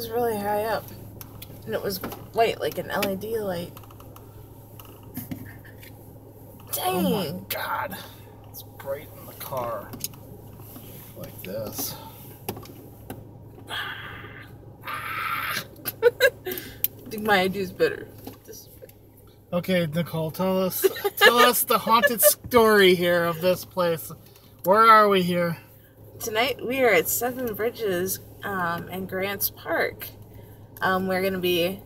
was really high up. And it was white, like an LED light. Dang! Oh my god. It's bright in the car. Like this. I think my idea is better. This is better. Okay, Nicole, tell us the haunted story here of this place. Where are we here? Tonight we are at Seven Bridges and Grant Park. We're going to be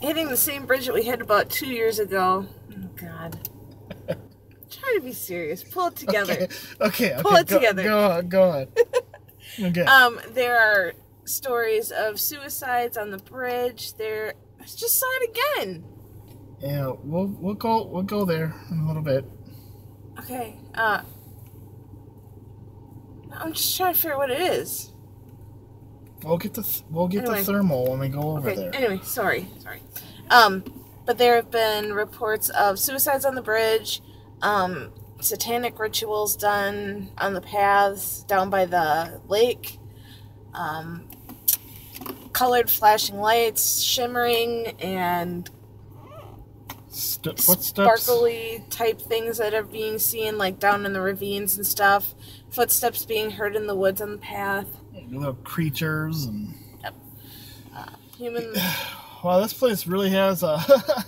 hitting the same bridge that we hit about 2 years ago. Oh, God. Try to be serious. Pull it together. Okay. Pull it together. Go on. Okay. There are stories of suicides on the bridge. I just saw it again. Yeah, we'll go there in a little bit. Okay. I'm just trying to figure out what it is. We'll get the thermal when we go over there. Anyway, sorry. But there have been reports of suicides on the bridge, satanic rituals done on the paths down by the lake, colored flashing lights, shimmering, and footsteps, sparkly type things that are being seen, like down in the ravines and stuff. Footsteps being heard in the woods on the path. Little creatures and Human. Well, this place really has a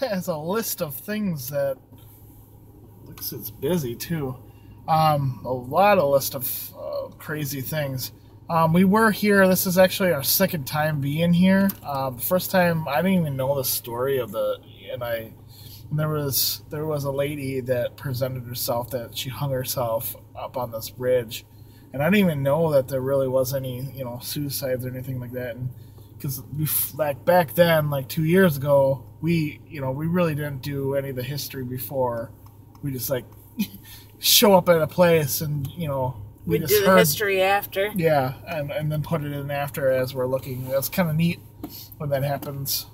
has a list of things that looks it's busy too. A lot of list of crazy things. We were here. This is actually our second time being here. The first time I didn't even know the story of there was a lady that presented herself that she hung herself up on this bridge, and I didn't even know that there really was any suicides or anything like that. And because back then, like 2 years ago, we really didn't do any of the history before. We just like show up at a place and we just do the history after. Yeah, and then put it in after as we're looking. That's kind of neat when that happens.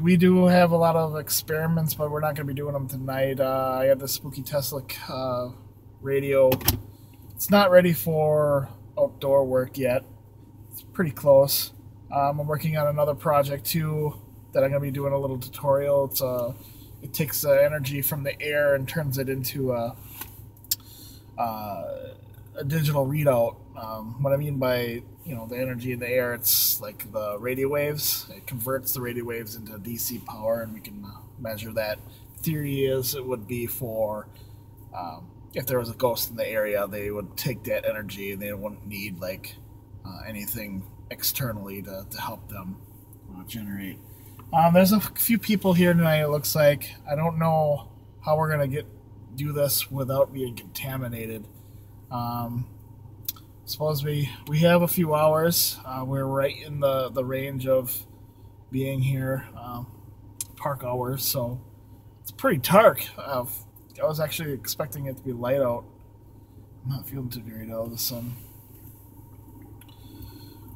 We do have a lot of experiments, but we're not going to be doing them tonight. I have the Spooky Tesla radio. It's not ready for outdoor work yet. It's pretty close. I'm working on another project too that I'm going to be doing a little tutorial. It takes energy from the air and turns it into a digital readout. What I mean by the energy in the air, it's like the radio waves. It converts the radio waves into DC power, and we can measure that. Theory is it would be for if there was a ghost in the area, they would take that energy and they wouldn't need anything externally to help them generate. There's a few people here tonight, it looks like. I don't know how we're going to do this without being contaminated. Suppose we have a few hours. We're right in the range of being here, park hours, so it's pretty dark. I was actually expecting it to be light out. I'm not feeling too great out of the sun.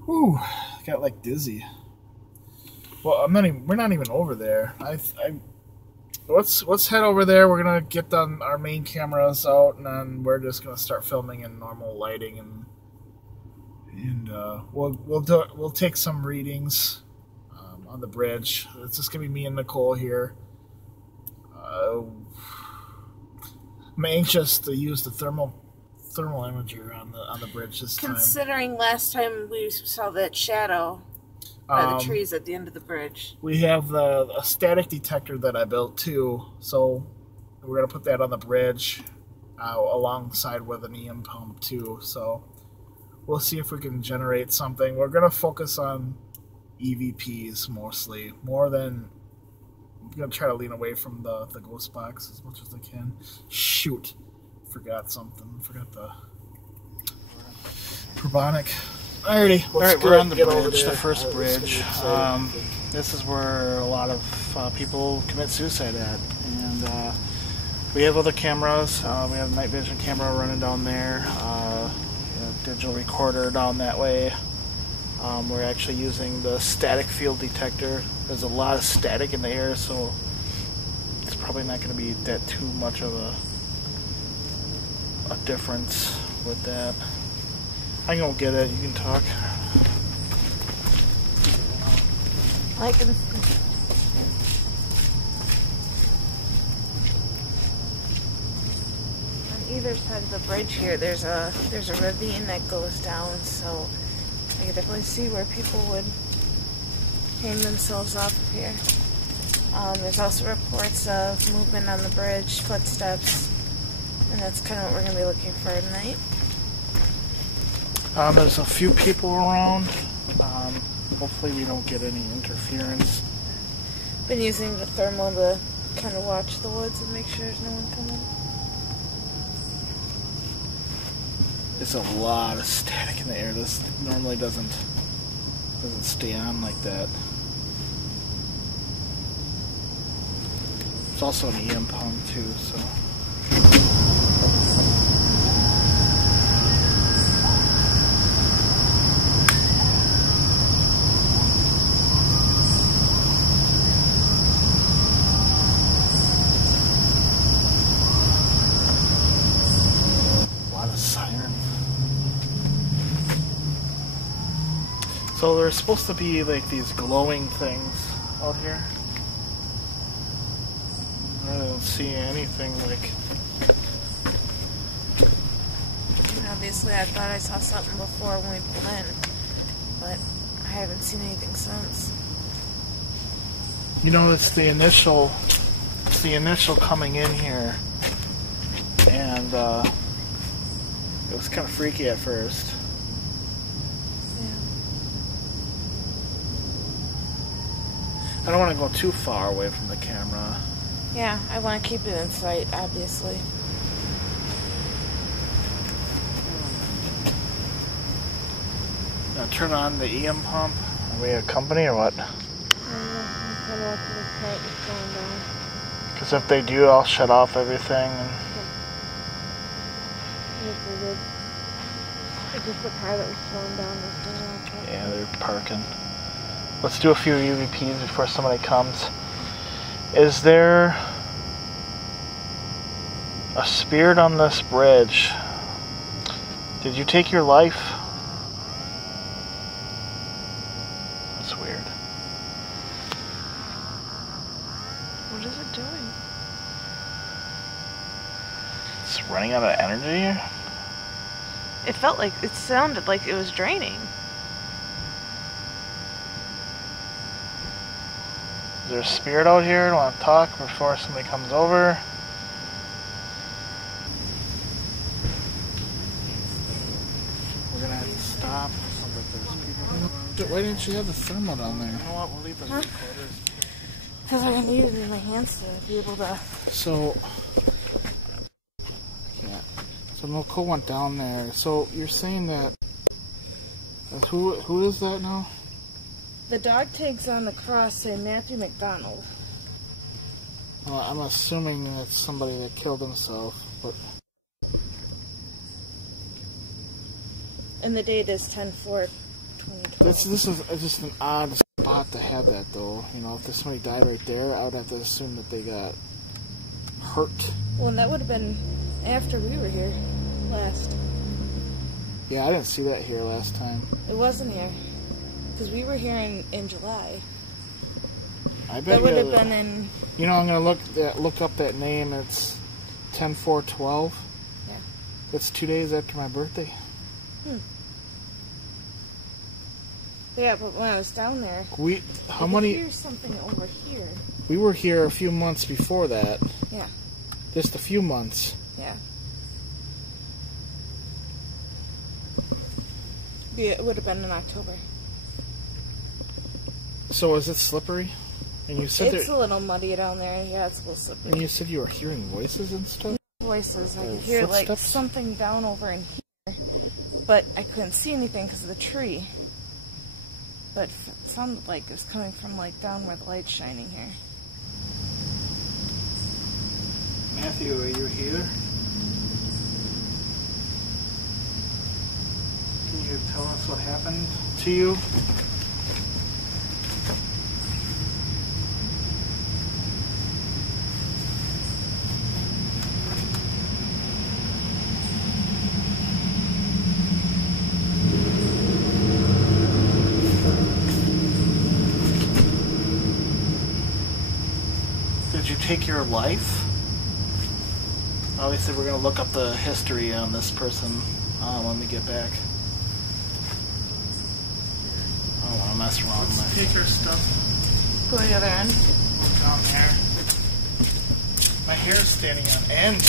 Whew, got like dizzy. Well, we're not even over there. Let's head over there. We're gonna get our main cameras out, and then we're just gonna start filming in normal lighting, and we'll take some readings on the bridge. It's just gonna be me and Nicole here. I'm anxious to use the thermal imager on the bridge this time. Considering last time we saw that shadow by the trees at the end of the bridge. We have a static detector that I built too, so we're gonna put that on the bridge alongside with an EM pump too. So we'll see if we can generate something. We're gonna focus on EVPs mostly, more than. I'm gonna try to lean away from the ghost box as much as I can. Shoot, forgot something. Forgot the Probonic. Alrighty, we're on the bridge, the first bridge. This is where a lot of people commit suicide at, and we have other cameras. We have a night vision camera running down there, digital recorder down that way. We're actually using the static field detector. There's a lot of static in the air, so it's probably not going to be that too much of a difference with that. I can go get it. You can talk. Like on either side of the bridge here, there's a ravine that goes down, so I can definitely see where people would hang themselves off of here. There's also reports of movement on the bridge, footsteps, and that's kind of what we're going to be looking for tonight. There's a few people around. Hopefully we don't get any interference. Been using the thermal to kind of watch the woods and make sure there's no one coming. There's a lot of static in the air. This normally doesn't stay on like that. It's also an EM pump too, so. So there's supposed to be like these glowing things out here. I don't see anything like. Obviously, I thought I saw something before when we pulled in, but I haven't seen anything since. You know, it's the initial coming in here, and it was kind of freaky at first. I don't want to go too far away from the camera. Yeah, I want to keep it in sight, obviously. Now turn on the EM pump. Are we a company or what? Because if they do, I'll shut off everything. And It's just the car that was slowing down. yeah, they're parking. Let's do a few UVPs before somebody comes. Is there a spirit on this bridge? Did you take your life? That's weird. What is it doing? It's running out of energy? It sounded like it was draining. Is there a spirit out here? Do you want to talk before somebody comes over? We're gonna have to stop. Why didn't you have the thermal down there? You know what? We'll leave the recorders. Because I need it in my hands to be able to. So, yeah. So Nicole went down there. So you're saying that who is that now? The dog tags on the cross say Matthew McDonald. Well, I'm assuming it's somebody that killed himself, but. And the date is 10/4/2012. This is just an odd spot to have that, though. You know, if somebody died right there, I would have to assume that they got hurt. Well, and that would have been after we were here last. Yeah, I didn't see that here last time. It wasn't here. Because we were here in July. I bet that would have been in. You know, I'm gonna look up that name. It's 10/4/12. Yeah. That's 2 days after my birthday. Yeah, but when I was down there, how many? Here's something over here. We were here a few months before that. Yeah. Just a few months. Yeah. Yeah, it would have been in October. So is it slippery? And you said it's a little muddy down there. Yeah, it's a little slippery. And you said you were hearing voices and stuff? Voices. I could hear footsteps? like something down over in here, but I couldn't see anything because of the tree. But it sounded like it was coming from like down where the light's shining here. Matthew, are you here? Can you tell us what happened to you? take your life. Obviously, we're going to look up the history on this person when we get back. I don't want to mess around with my... Take her stuff. Go to the other end. Down there. My hair's standing on end.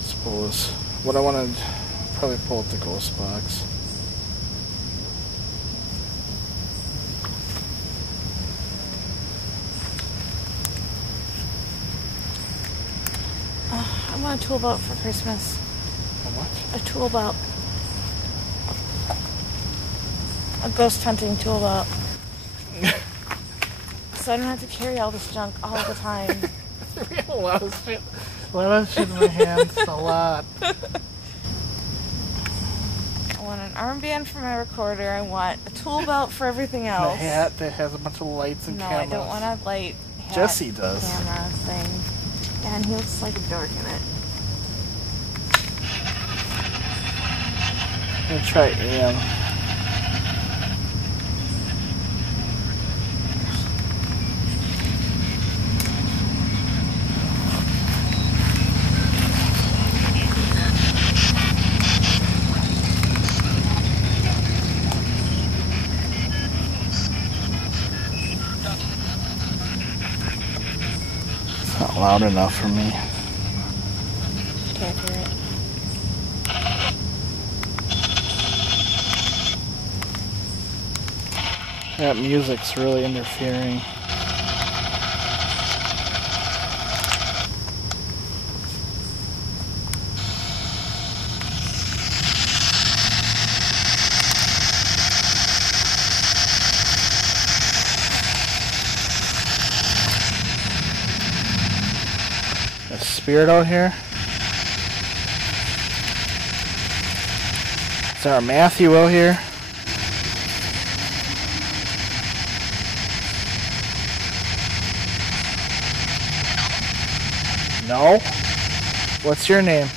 Suppose. What I wanted... Probably pull up the ghost box. I want a tool belt for Christmas. A what? A tool belt. A ghost hunting tool belt. So I don't have to carry all this junk all the time. We have a lot of shit. A lot of shit in my hands. A lot. I want an armband for my recorder. I want a tool belt for everything else. A hat that has a bunch of lights and cameras. No, I don't want a light hat Jesse does. camera thing. And he looks like a dork in it. I'm gonna try AM. It's not loud enough for me. Can't hear it. That music's really interfering. A spirit out here? Is there a Matthew out here? No? What's your name?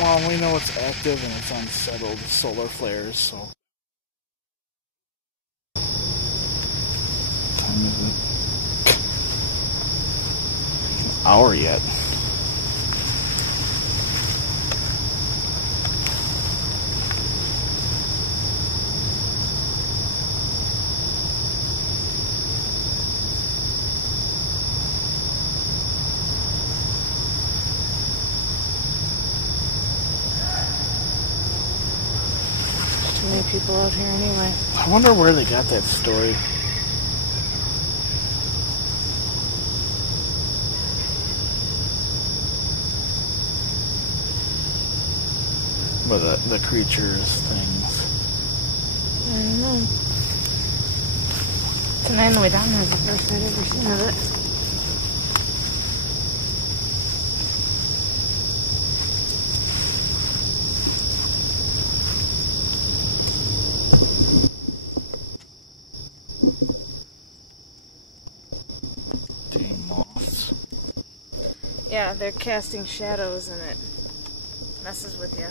Well, we know it's active and it's unsettled solar flares, so. What time is it? An hour yet. Too many people out here anyway. I wonder where they got that story. But the creatures, things. I don't know. Tonight on the way down there is the first I'd ever seen of it. Dang moths. Yeah, they're casting shadows and it messes with you.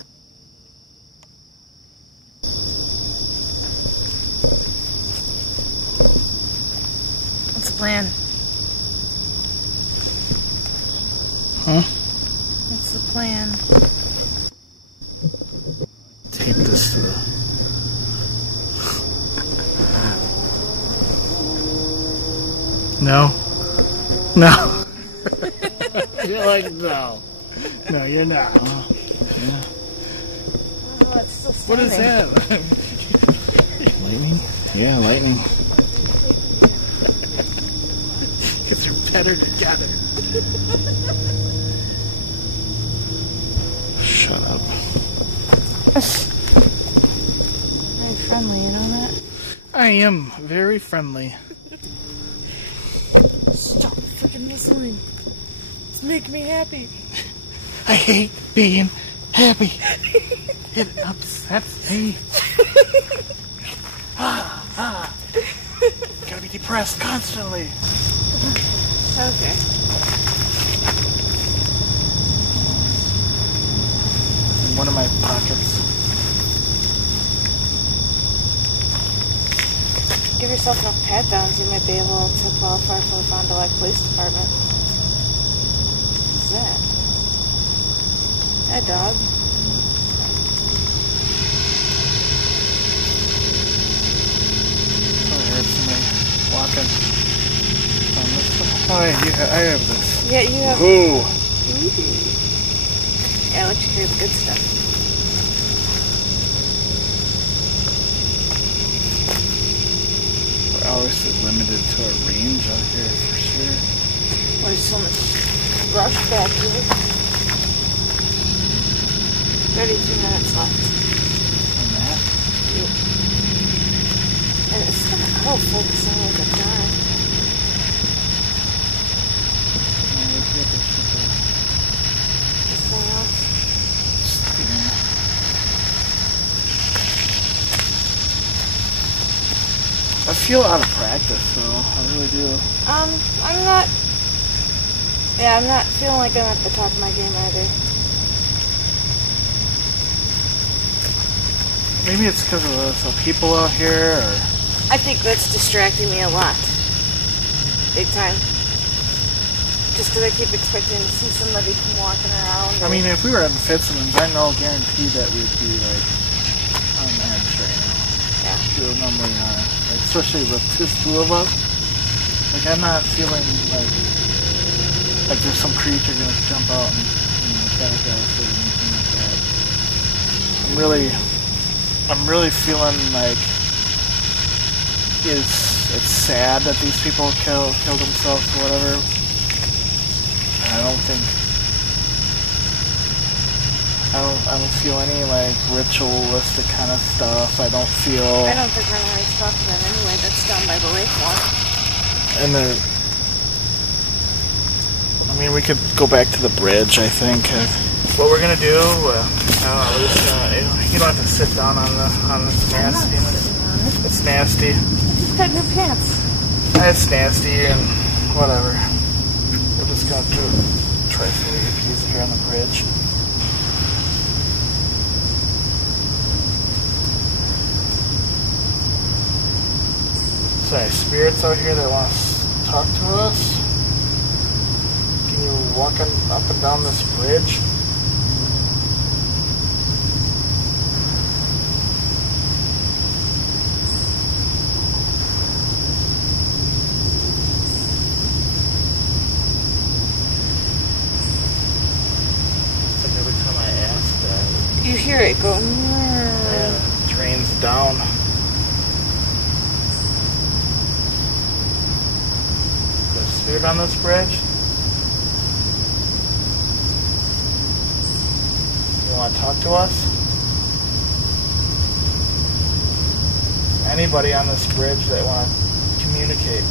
What's the plan? Huh? What's the plan? Tape this to the... No. No. You're like, no. No, you're not. Oh, it's still What is that? Lightning? Yeah, lightning. Because they're better together. Shut up. Very friendly, you know that? I am very friendly. Stop freaking whistling. It's making me happy. I hate being happy. It upsets me. Gotta be depressed constantly. Okay. one of my pockets. Give yourself enough pat downs, you might be able to qualify for the Fond du Lac Police Department. What's that? Hi, dog. I heard somebody walking on this one. Oh, yeah, I have this. Yeah, you have. Ooh. Yeah, let you hear the good stuff. We're obviously limited to our range out here for sure. There's so much brush back here. 32 minutes left. On that? Yep. And it's not focusing like a dime. Anything else? I feel out of practice though, I really do. I'm not. Yeah, I'm not feeling like I'm at the top of my game either. Maybe it's because of the people out here, or... I think that's distracting me a lot. Big time. Just because I keep expecting to see somebody come walking around. I mean, if we were at Fitzsimmons, I know guarantee that we'd be, like, on edge right now. Yeah. We would normally are. Like, especially with just two of us. Like, I'm not feeling like there's some creature gonna jump out and, attack us or anything like that. I'm really feeling like it's sad that these people killed themselves or whatever. And I don't feel any like ritualistic kind of stuff. I don't think we're gonna really talk to them anyway. That's done by the lake wall. And we could go back to the bridge, I think. What we're gonna do, you don't have to sit down on this nasty. It's nasty. You've got new pants. It's nasty and whatever. We're just gonna try some EPs here on the bridge. So, any spirits out here that want to talk to us? Can you walk up and down this bridge? You hear it go. Yeah, it drains down. There's a spirit on this bridge. You want to talk to us? Anybody on this bridge that want to communicate?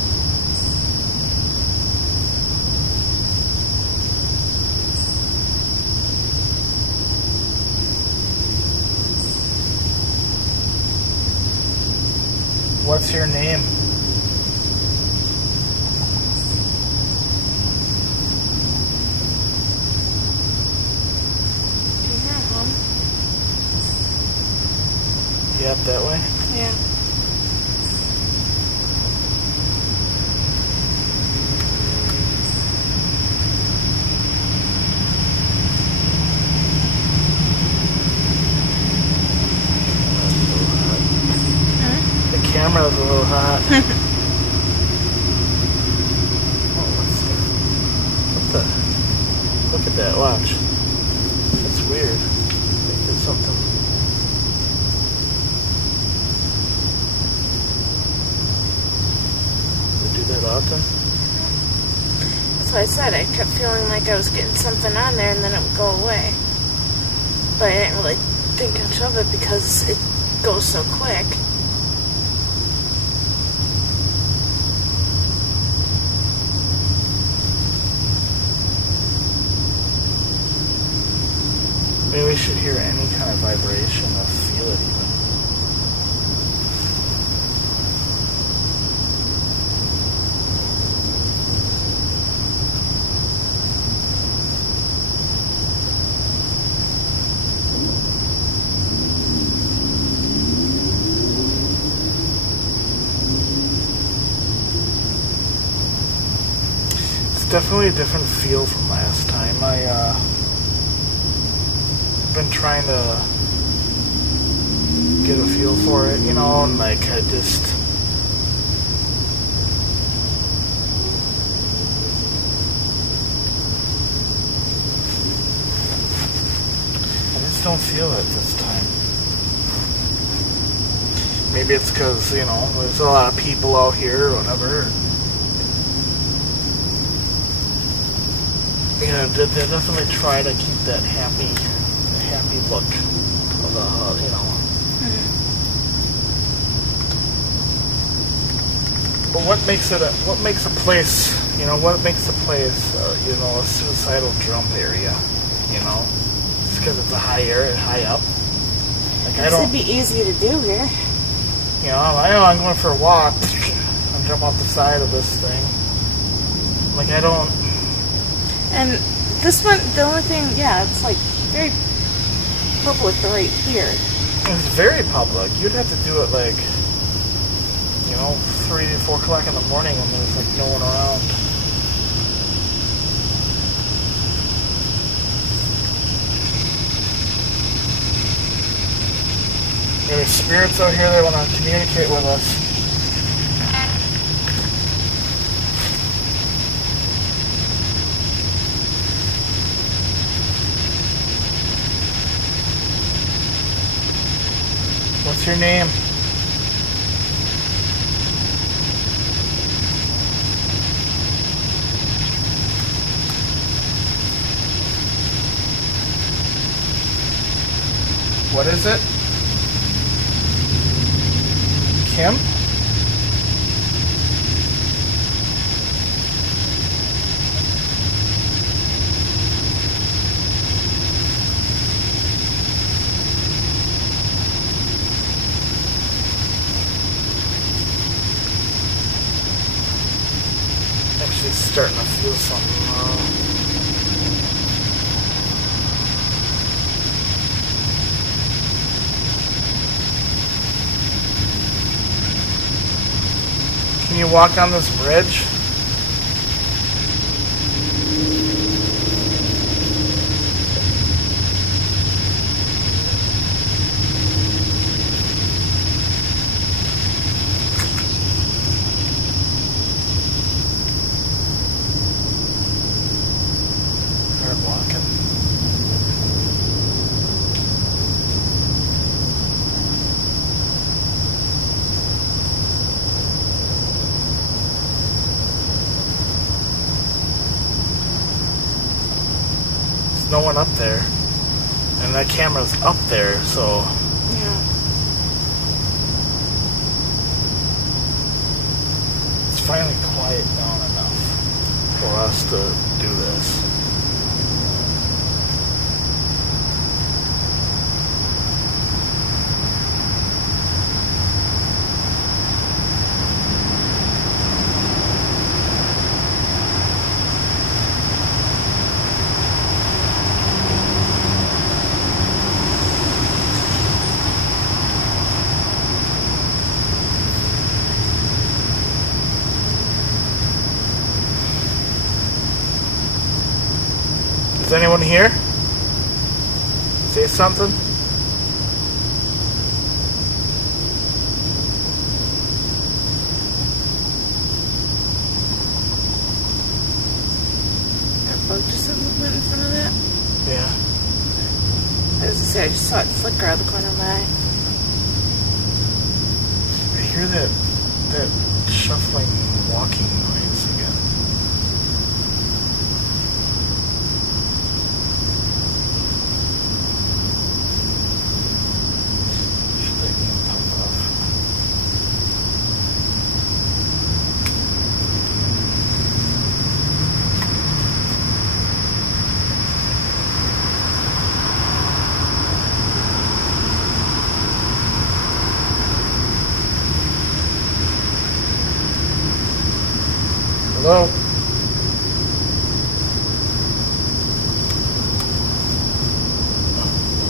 What's your name? Do you hear a hum? Yep, that way? Yeah. Camera's a little hot. Oh, what's that? What the? Look at that, watch. That's weird. I think there's something. We do that often? That's what I said. I kept feeling like I was getting something on there and then it would go away. But I didn't really think much of it because it goes so quick. Maybe we should hear any kind of vibration or feel it even. definitely a different feel from last time. I've been trying to get a feel for it, you know, and like I just don't feel it this time. Maybe it's because, you know, there's a lot of people out here or whatever. You know, they definitely try to keep that happy look of the, you know. But what makes a place, you know, what makes a place, you know, a suicidal jump area, you know? It's because it's a high up. Like This would be easy to do here. You know, I'm going for a walk. I'm jump off the side of this thing. Like I don't. And this one, the only thing, yeah, it's like very public right here. It's very public. You'd have to do it like, you know, 3 to 4 o'clock in the morning when there's like no one around. There's spirits out here that want to communicate with us. What's your name? What is it? Kim? Actually starting to feel something now. Can you walk on this bridge? Start walking. No one up there, and that camera's up there, so Yeah. it's finally quiet down enough for us to do this. Is anyone here? Say something? Just a movement in front of that. Yeah. I was gonna say, I just saw it flicker out of the corner of my eye. I hear that shuffling walking noise again. Should I pump off? Hello?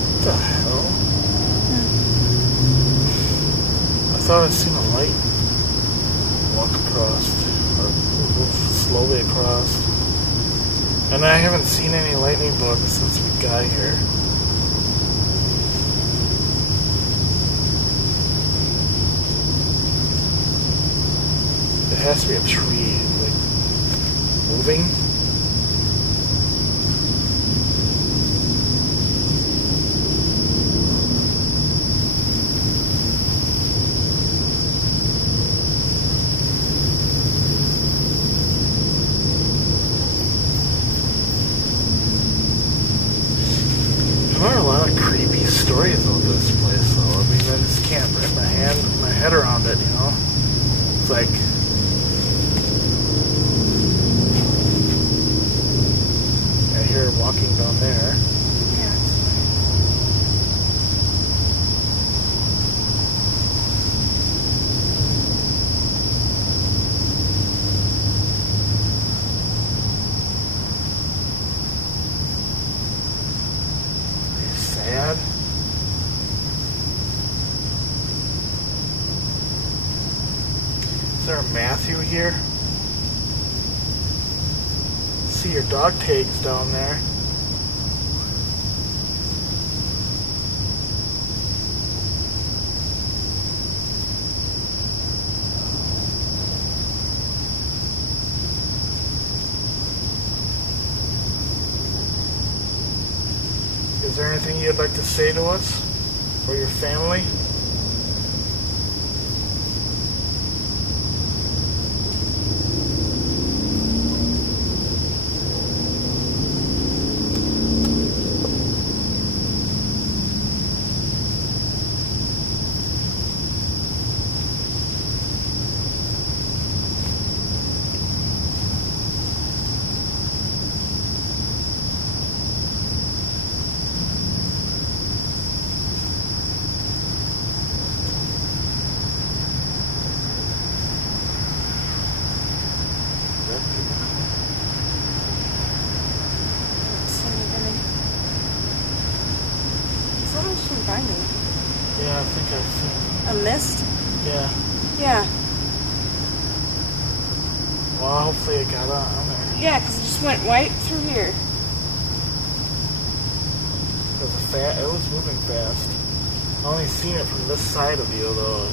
What the hell? I thought I'd seen a light walk across, or move slowly across. And I haven't seen any lightning bugs since we got here. It has to be a tree, like, moving. Stories of this place, though. I mean, I just can't wrap my head around it, you know? It's like... I hear her walking down there. Yeah. Are you sad? Is there a Matthew here? See your dog tags down there. Is there anything you'd like to say to us or your family? Yeah, I think I've seen a mist? Yeah. Yeah. Well, hopefully it got on there. Yeah, because it just went right through here. It was moving fast. I only seen it from this side of you, though.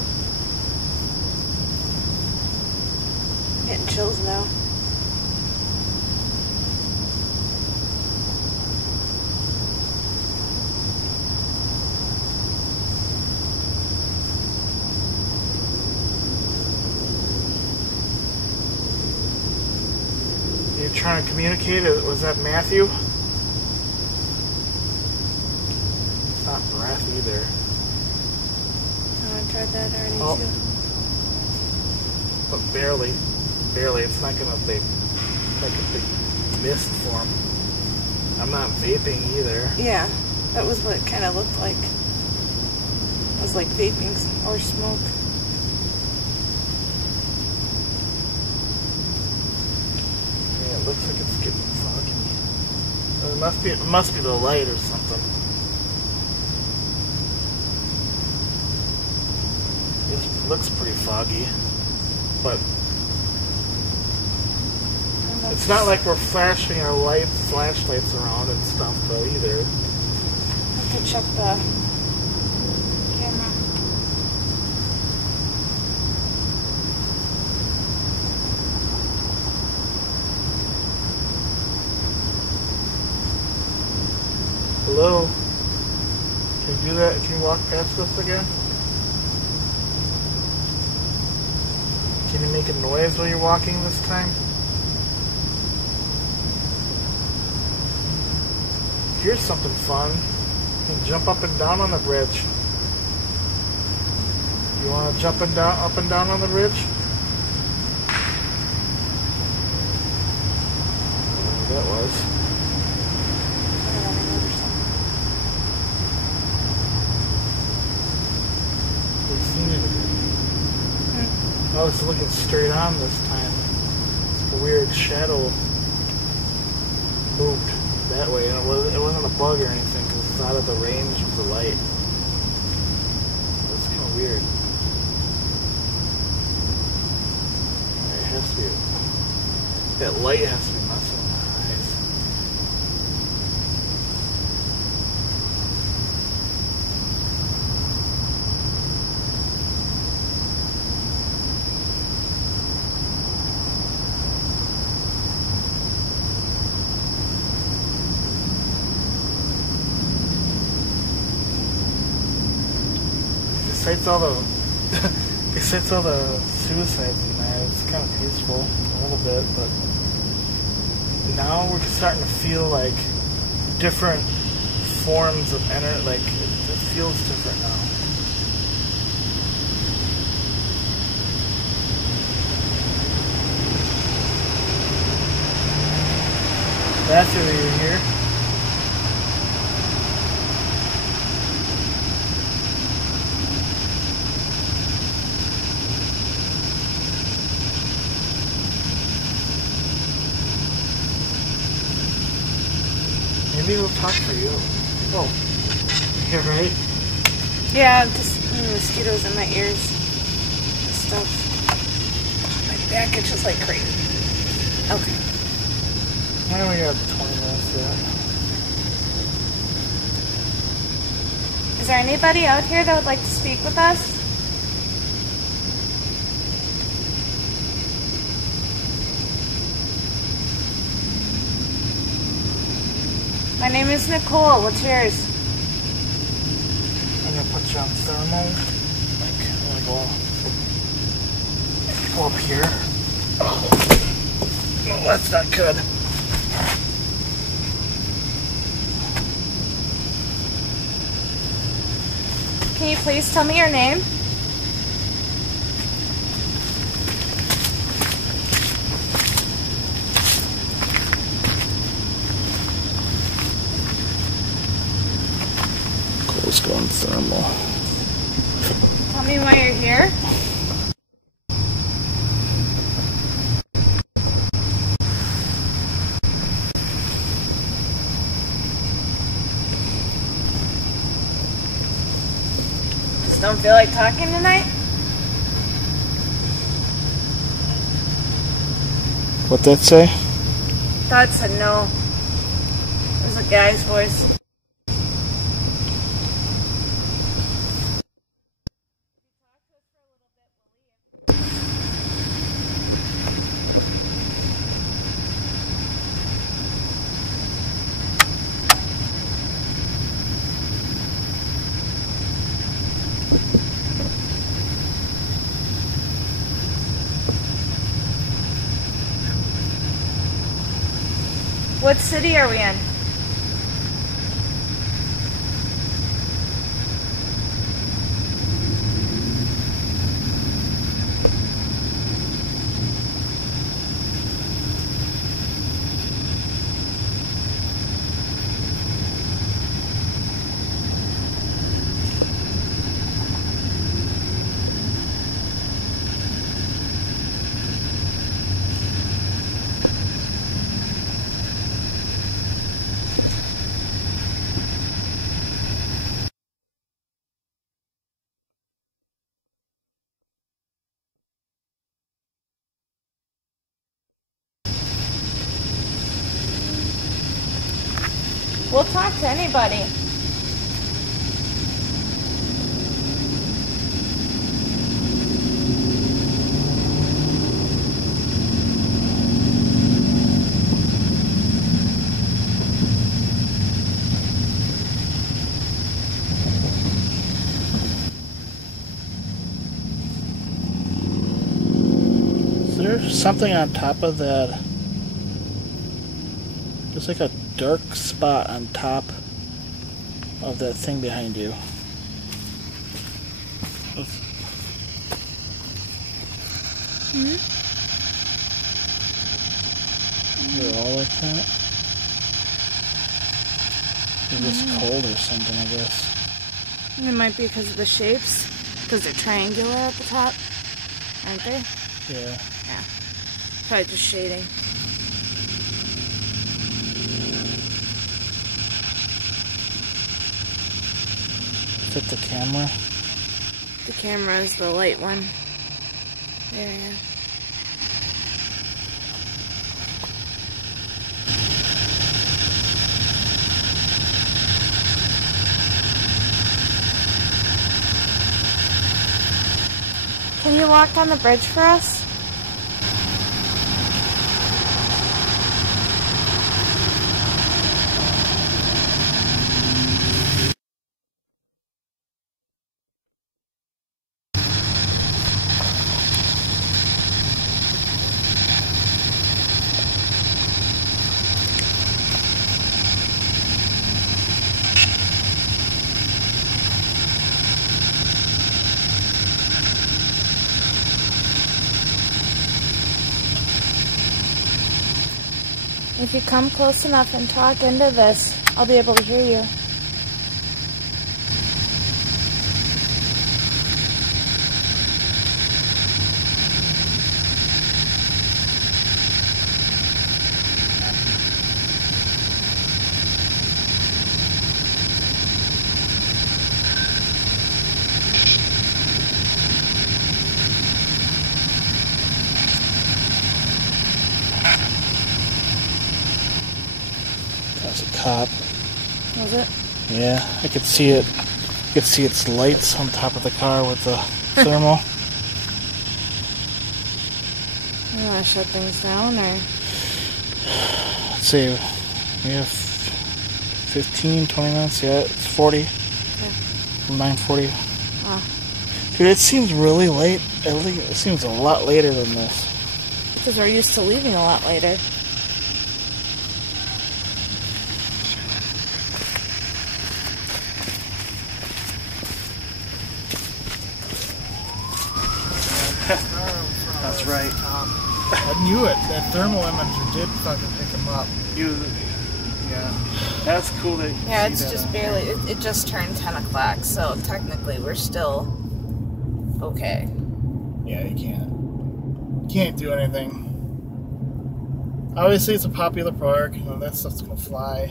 I'm getting chills now. You're trying to communicate? Was that Matthew? It's not breath either. Oh, I tried that already too. But barely. Barely. It's not going to be like a big mist form. I'm not vaping either. Yeah, that was what it kind of looked like. It was like vaping or smoke. It looks like it's getting foggy. It must be the light or something. It looks pretty foggy, but it's not like we're flashing our flashlights around and stuff though either. I have to check the camera. Hello? Can you do that? Can you walk past us again? Can you make a noise while you're walking this time? Here's something fun. You can jump up and down on the bridge. You want to jump up and down on the bridge? Whatever that was. I was looking straight on this time. It's a weird shadow moved that way, and it wasn't a bug or anything because it's out of the range of the light. It's kind of weird. It has to be. That light has to be messing with my eyes. besides all the suicides in there, it's kind of peaceful a little bit, but now we're starting to feel like different forms of energy. Like it feels different now. That's over here. Maybe we'll talk for you. Oh, here, right? Yeah, just mosquitoes in my ears and stuff. My back itches like crazy. Okay. I only got 20 minutes yet. Is there anybody out here that would like to speak with us? My name is Nicole. What's yours? I'm gonna put you on thermal. Like, I'm gonna go up here. Oh, no, that's not good. Can you please tell me your name? Cole's going thermal. Tell me why you're here. Just don't feel like talking tonight? What'd that say? Thought said no. It was a guy's voice. What city are we in? We'll talk to anybody. Is there something on top of that? There's like a dark spot on top of that thing behind you. They're all like that? They're just cold or something, I guess. It might be because of the shapes, because they're triangular at the top, aren't they? Yeah. Yeah. Probably just shading. Is that the camera? The camera is the light one. There, yeah. Can you walk on the bridge for us? If you come close enough and talk into this, I'll be able to hear you. That's a cop. Was it? Yeah, I could see it. You could see its lights on top of the car with the thermal. You want to shut things down, or? Let's see. We have 15, 20 minutes. Yeah, it's 40. Yeah. 9:40. Oh. Dude, it seems really late. It seems a lot later than this. Because we're used to leaving a lot later. That's right. I knew it. That thermal imager did fucking pick him up. Yeah. That's cool that you Yeah, see it's that, just barely, it just turned 10 o'clock, so technically we're still okay. Yeah, you can't do anything. Obviously, it's a popular park, and that stuff's gonna fly.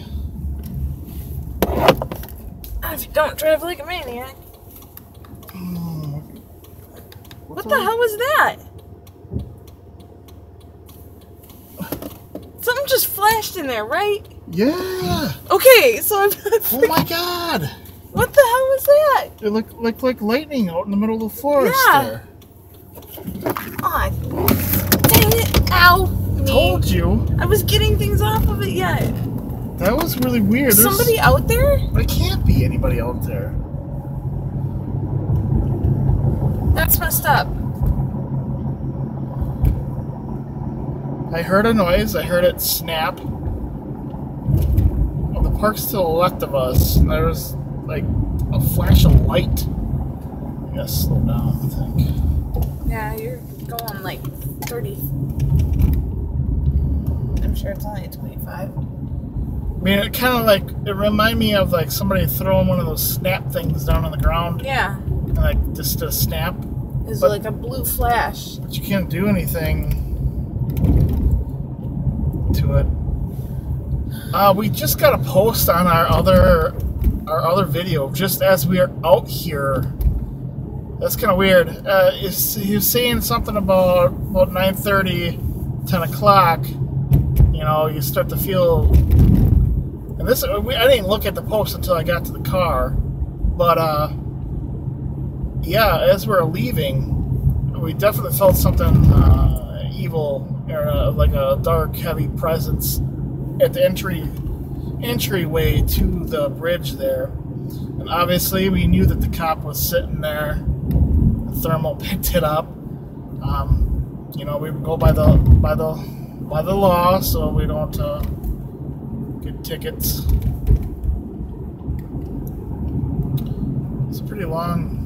If you don't drive like a maniac. What the hell was that? Something just flashed in there, right? Yeah! Okay, so I'm Oh my god! What the hell was that? It looked like lightning out in the middle of the forest Yeah. there. Aw, dang it. Ow. Me. Told you! I was getting things off of it yet. That was really weird. Is somebody out there? There can't be anybody out there. That's messed up. I heard a noise. I heard it snap. Well, the park's to the left of us, and there was like a flash of light. I gotta slow down, I think. Yeah, you're going like 30. I'm sure it's only 25. I mean, it kind of like, it reminded me of like somebody throwing one of those snap things down on the ground. Yeah. And like just a snap. It's like a blue flash. But you can't do anything to it. We just got a post on our other video just as we are out here. That's kind of weird. He was saying something about 9:30, 10 o'clock. You know, you start to feel. And this, I didn't look at the post until I got to the car, but yeah, as we're leaving, we definitely felt something evil, or like a dark, heavy presence at the entryway to the bridge there. And obviously, we knew that the cop was sitting there. The thermal picked it up. You know, we go by the law, so we don't get tickets. It's pretty long.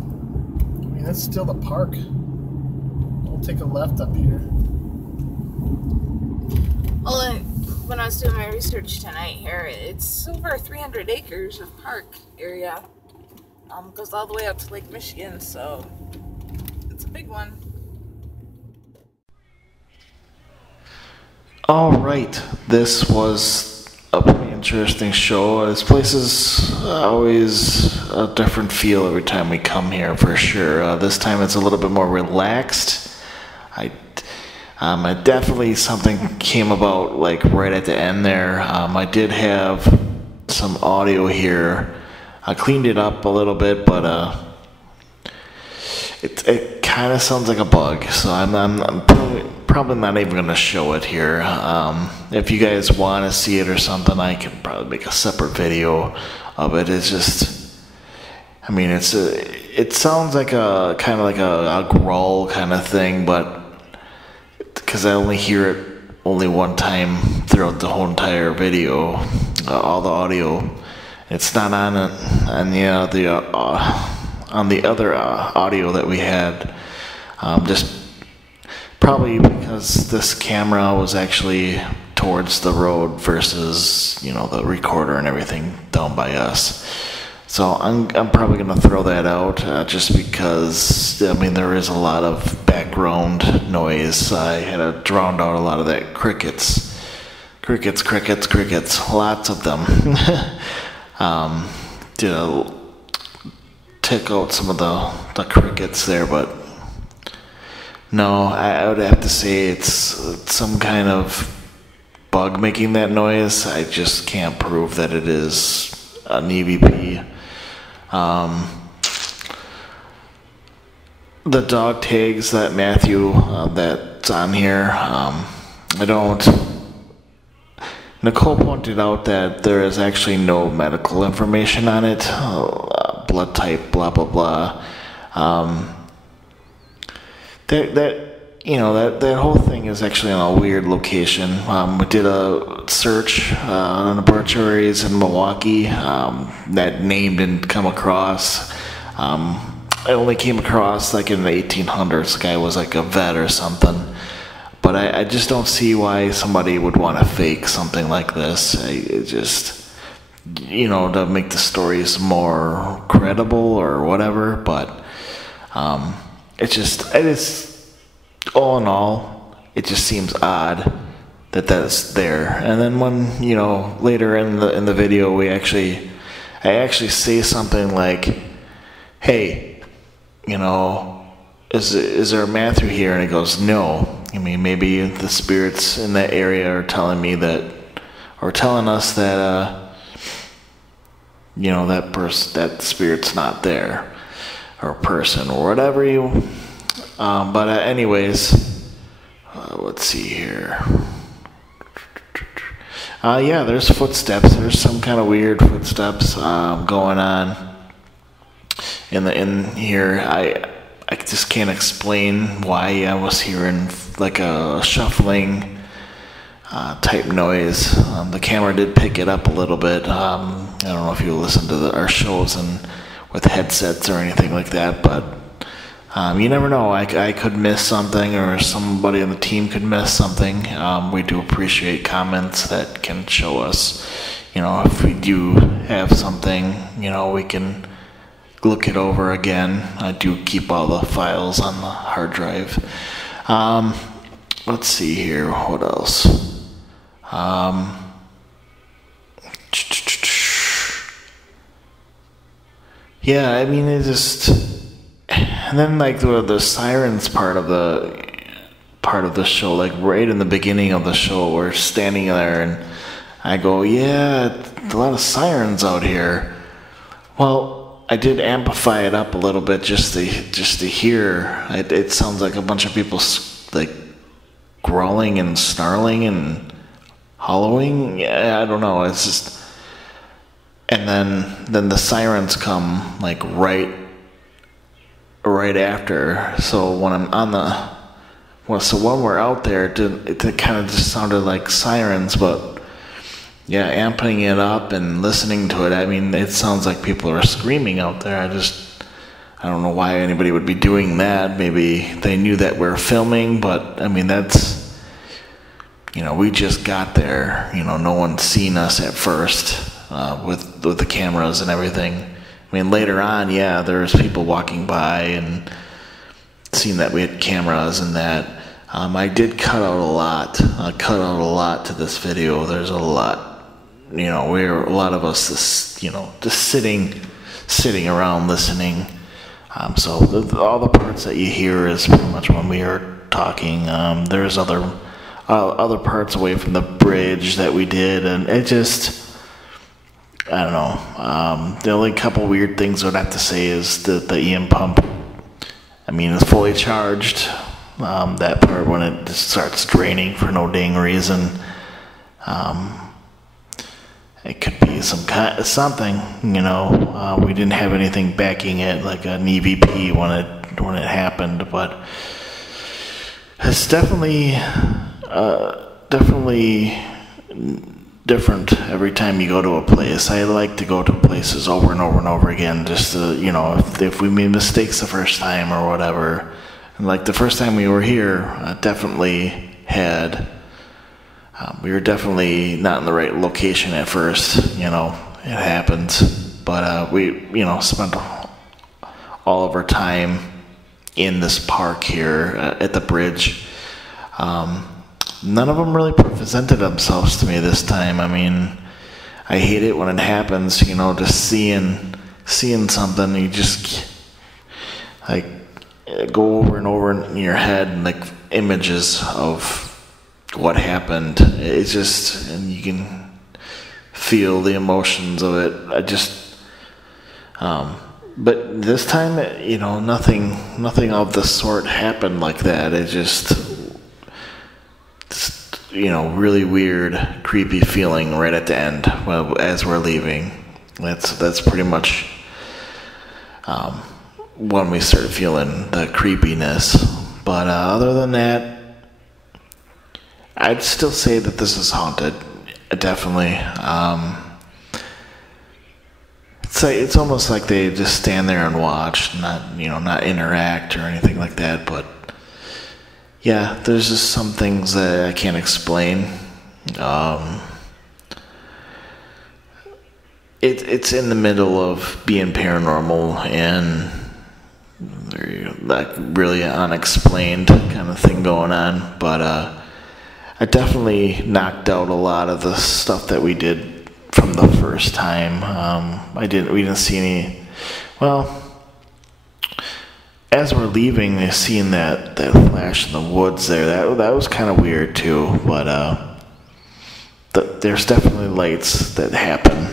I mean, that's still the park. We'll take a left up here. Well, when I was doing my research tonight here, it's over 300 acres of park area. Goes all the way up to Lake Michigan, so it's a big one. Alright, this was a pretty interesting show. This place is always a different feel every time we come here, for sure. This time it's a little bit more relaxed. I definitely something came about like right at the end there. I did have some audio here. I cleaned it up a little bit, but it kind of sounds like a bug. So I'm probably not even gonna show it here. If you guys want to see it or something, I can probably make a separate video of it. It's just, I mean, it sounds like a kind of like a growl kind of thing, but because I only hear it only one time throughout the whole entire video, all the audio. It's not on the other audio that we had. Just probably because this camera was actually towards the road versus, you know, the recorder and everything down by us. So I'm probably going to throw that out just because, I mean, there is a lot of background noise. I had to drown out a lot of that crickets. Crickets, lots of them. To take out some of the crickets there, but no, I would have to say it's some kind of bug making that noise. I just can't prove that it is an EVP. The dog tags that Matthew that's on here, Nicole pointed out that there is actually no medical information on it, blood type, blah blah blah. That whole thing is actually on a weird location. We did a search on the obituaries in Milwaukee. That name didn't come across. I only came across like in the 1800s. The guy was like a vet or something. But I just don't see why somebody would want to fake something like this. It just, to make the stories more credible or whatever. But it is, all in all, it just seems odd that that's there. And then when, later in the video, I actually say something like, hey, is there a Matthew here? And he goes, no. I mean, maybe the spirits in that area are telling me that, or telling us that, that spirit's not there, or person, or whatever you. But anyways, let's see here. Yeah, there's footsteps. There's some kind of weird footsteps going on in here. I just can't explain why I was hearing like a shuffling type noise. The camera did pick it up a little bit. I don't know if you listen to our shows and with headsets or anything like that, but you never know. I could miss something, or somebody on the team could miss something. We do appreciate comments that can show us, if we do have something, we can look it over again. I do keep all the files on the hard drive. Let's see here. What else? Yeah, I mean, it just, and then like the sirens part of the show, like right in the beginning of the show, we're standing there and I go, yeah, a lot of sirens out here. Well, I did amplify it up a little bit just to hear. It sounds like a bunch of people like growling and snarling and hollowing. Yeah, I don't know. It's just, and then the sirens come like right after. So when I'm when we're out there, it kind of just sounded like sirens, but. Yeah, amping it up and listening to it, I mean, it sounds like people are screaming out there. I don't know why anybody would be doing that. Maybe they knew that we're filming, but, I mean, that's, we just got there. No one's seen us at first with the cameras and everything. I mean, later on, yeah, there's people walking by and seeing that we had cameras and that. I did cut out a lot. I cut out a lot to this video. There's a lot. We're a lot of us, just sitting around listening. So all the parts that you hear is pretty much when we are talking. There's other parts away from the bridge that we did, and it just, I don't know. The only couple weird things I'd have to say is the EM pump. I mean, it's fully charged. That part when it just starts draining for no dang reason. It could be something, we didn't have anything backing it like an EVP when it happened, but it's definitely different every time you go to a place. I like to go to places over and over and over again, just to, if we made mistakes the first time or whatever. And like the first time we were here, I definitely had We were definitely not in the right location at first, you know, it happens. But we, you know, spent all of our time in this park here at the bridge. None of them really presented themselves to me this time. I mean, I hate it when it happens, you know, just seeing something, you just like go over and over in your head, like images of what happened. It's just, and you can feel the emotions of it. I just, but this time, you know, nothing of the sort happened like that. It just, you know, really weird, creepy feeling right at the end, well, as we're leaving. That's pretty much when we start feeling the creepiness. But other than that, I'd still say that this is haunted. Definitely. It's almost like they just stand there and watch, not interact or anything like that. But yeah, there's just some things that I can't explain. It's in the middle of being paranormal and like really unexplained kind of thing going on. But I definitely knocked out a lot of the stuff that we did from the first time. We didn't see any. Well, as we're leaving, seeing that flash in the woods there, that was kind of weird too. But there's definitely lights that happen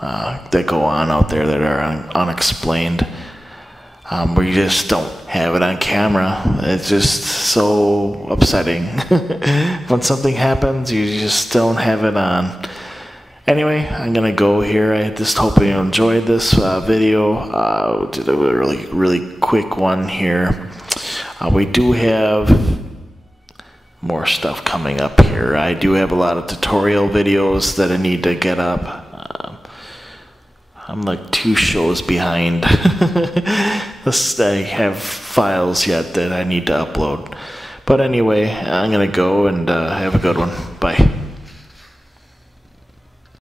that go on out there that are unexplained. Where you just don't have it on camera. It's just so upsetting. When something happens, you just don't have it on. Anyway, I'm gonna go here. I just hope you enjoyed this video. Did a really quick one here. We do have more stuff coming up here. I do have a lot of tutorial videos that I need to get up. I'm like 2 shows behind. I have files yet that I need to upload. But anyway, I'm gonna go and have a good one. Bye.